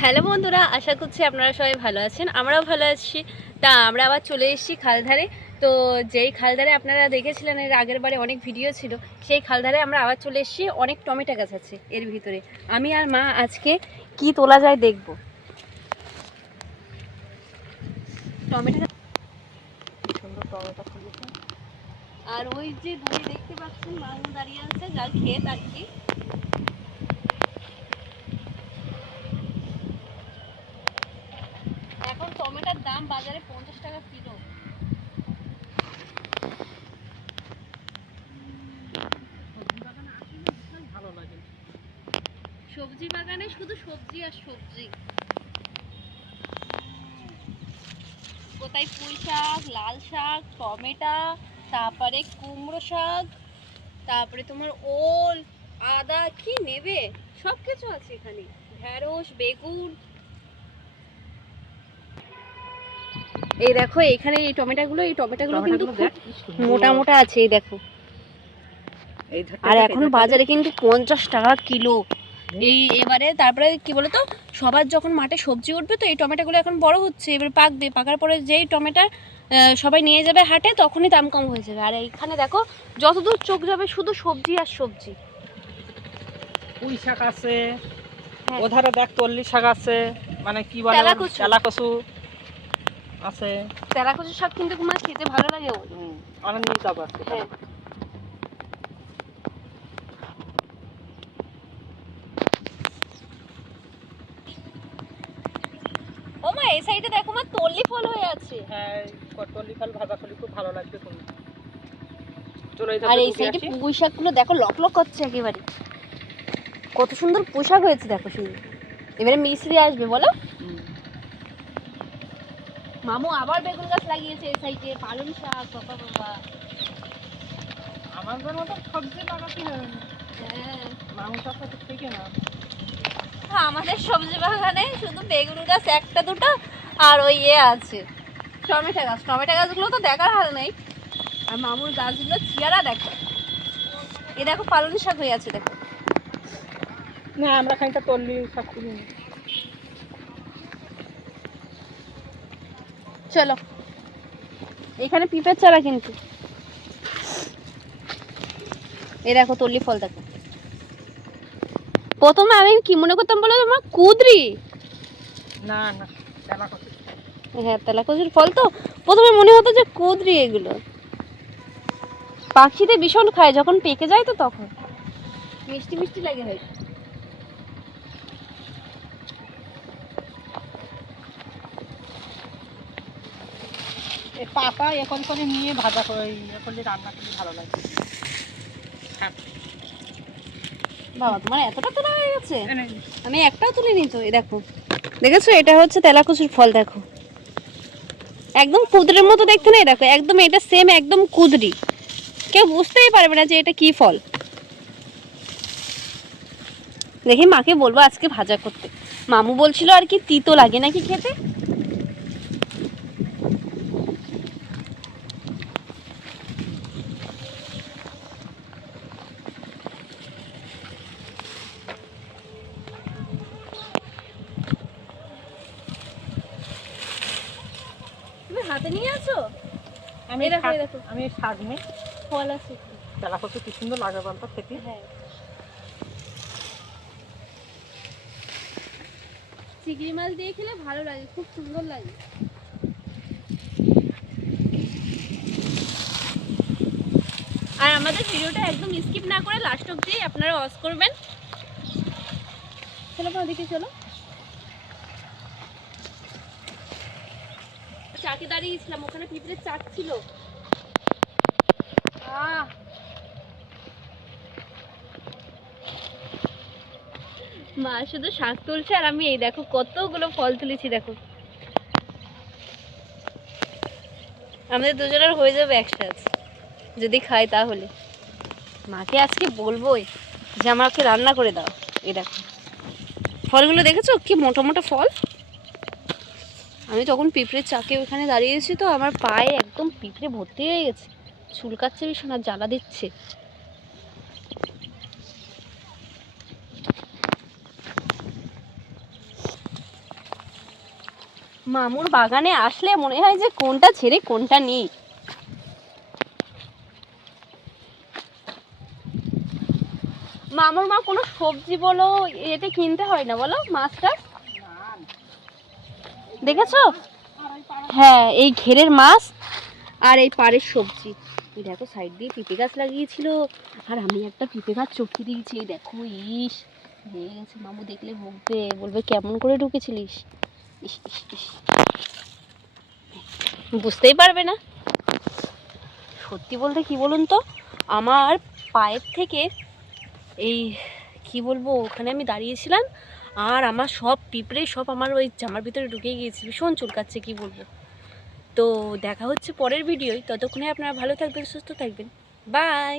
Hello বন্ধুরা আশা করছি আপনারা সবাই ভালো আছেন আমরাও ভালো আছি। তা আমরা আবার চলে এসেছি খালধারে। তো যেই খালধারে আপনারা দেখেছিলেন এর আগের বারে অনেক ভিডিও ছিল সেই খালধারে আমরা আবার চলে এসেছি অনেক টমেটো গাছ আছে এর ভিতরে। আমি আর মা আজকে কি তোলা যায় দেখব। টমেটো সুন্দর টমেটো ফুলেছে আর ওই যে দূরে দেখতে পাচ্ছেন মামু দাঁড়িয়ে আছে যার ক্ষেত আর কি এখন টমেটোর দাম বাজারে পঞ্চাশ টাকা কিলো। সবজি বাগানে শুধু সবজি আর সবজি। কোথায় পুঁই শাক লাল শাক টমেটা তারপরে কুমড়ো শাক তারপরে তোমার ওল আদা কি নেবে? সব কিছু আছে এখানে। ঢেঁড়স বেগুন এই দেখো এখানে এই টমেটোগুলো এই টমেটোগুলো কিন্তু। মোটা মোটা আছে এই দেখো। আর এখন বাজারে কিন্তু পঞ্চাশ টাকা কিলো। এই এবারে তারপরে কি বলতো সবার যখন মাঠে সবজি উঠবে তো এই টমেটোগুলো এখন বড় হচ্ছে এবার পাকবে। পাকার পরে যেই টমেটো সবাই নিয়ে যাবে হাটে তখনই দাম কম হয়ে যাবে। আর এইখানে দেখো যতদূর চোখ যাবে শুধু সবজি আর সবজি। পুঁই শাক আছে হ্যাঁ। ওধারে দেখ তল্লি শাক আছে মানে কি বলে তেলা তেলা কচু আছে। তেলাকুচু শাক কিন্তু তোমার খেতে ভালো লাগে অনেক নিয়ে যাব হ্যাঁ। ও মা এই সাইডে দেখো মা তল্লি ফল হয়ে আছে। হ্যাঁ তল্লি ফল ভাজা ফলি খুব ভালো লাগবে তুমি আর এই সাইডে। পুঁই শাকগুলো দেখো লক লক করছে একেবারে। কত সুন্দর পোশাক হয়েছে দেখো শুধু এবারে মিস্ত্রি আসবে বলো। মামু আবার বেগুন গাছ লাগিয়েছে এই সাইডে পালং শাক বাবা বাবা। আমাদের মতো সবজি লাগাতে হবে না। হ্যাঁ। মানুষ আছে থেকে না। আমাদের সবজি বাগানে শুধু বেগুন গাছ একটা দুটো আর ওই ইয়ে আছে টমেটো গাছ। টমেটো গাছগুলো তো দেখার হাল নেই। আর মামুর গাছগুলো চেয়ারা দেখো। এ দেখো পালং শাক হয়ে আছে দেখো। না আমরা খানিকটা তল্লি শাক করি চলো। এখানে পিঁপের চারা কিন্তু। এই দেখো তল্লি ফল দেখো। প্রথমে আমি কি মনে করতাম বলো তোমার? কুদরি? না না তেলা হ্যাঁ তেলাকুচুর ফল তো। প্রথমে মনে হতো যে কুদরি এগুলো। পাখিতে ভীষণ খায় যখন পেকে যায় তো তখন। মিষ্টি মিষ্টি লাগে হয় এই পাতা এখন করে নিয়ে ভাজা করে ইয়ে করলে রান্না করলে ভালো লাগে। হ্যাঁ। বাবা তোমার এতটা তোলা হয়ে গেছে? আমি একটাও তুলিনি তো এই দেখো। দেখেছ? এটা হচ্ছে তেলাকুচুর ফল দেখো। একদম কুদরের মতো দেখতে দেখো। একদম এটা সেম একদম কুদরি। কেউ বুঝতেই পারবে না যে এটা কি ফল। দেখি মাকে বলব আজকে ভাজা করতে। মামু বলছিল আর কি তিতো লাগে নাকি খেতে? হাতে নিয়ে আছো আমি এই দেখো, দেখো। আমি শাক ফল আছে। তেলা কচু কি সুন্দর লাগে বলতো খেতে। হ্যাঁ। চিংড়ি মাছ দিয়ে খেলে ভালো লাগে খুব সুন্দর লাগে। আর আমাদের ভিডিওটা একদম স্কিপ না করে লাস্ট অবধি আপনারা ওয়াচ করবেন। চলো ওদিকে চলো। চাকে দাঁড়িয়েছিলাম ওখানে পিঁপড়ের চাক ছিল। মা শুধু শাক তুলছে আর আমি এই দেখো, কতগুলো ফল তুলেছি দেখো। আমাদের দুজনের হয়ে যাবে একসাথে, যদি খাই তাহলে। মাকে আজকে বলবোই যে আমাকে রান্না করে দাও, এই দেখো। ফলগুলো দেখেছ? কি মোটা মোটা ফল? আমি তখন পিঁপড়ের চাকে ওখানে দাঁড়িয়েছি তো, আমার পায়ে একদম পিঁপড়ে ভর্তি হয়ে গেছে। চুলকাচ্ছে ভীষণ আর জ্বালা দিচ্ছে। মামুর বাগানে আসলে মনে হয় যে কোনটা ছেড়ে কোনটা নেই। মামুর মা কোনো সবজি বলো, এতে কিনতে হয় না বলো মাছটা না না। দেখেছ? হ্যাঁ এই ঘেরের মাছ আর এই পাড়ের সবজি। দেখো সাইড দিয়ে পিঁপে গাছ লাগিয়েছিল। আর আমি একটা পিঁপে গাছ চটকে দিয়েছি। দেখো, ইস, হয়ে গেছে। মামু দেখলে বকবে, বলবে, কেমন করে ঢুকেছিলিস? বুঝতেই পারবে না। সত্যি বলতে কি বলুন তো, আমার পায়ের থেকে এই, কি বলব, ওখানে আমি দাঁড়িয়েছিলাম আর আমার সব পিঁপড়ে সব আমার ওই জামার ভিতরে ঢুকে গিয়েছে ভীষণ চুলকাচ্ছে, কি বলব? তো দেখা হচ্ছে পরের ভিডিওয়। ততক্ষণে আপনারা ভালো থাকবেন, সুস্থ থাকবেন। বাই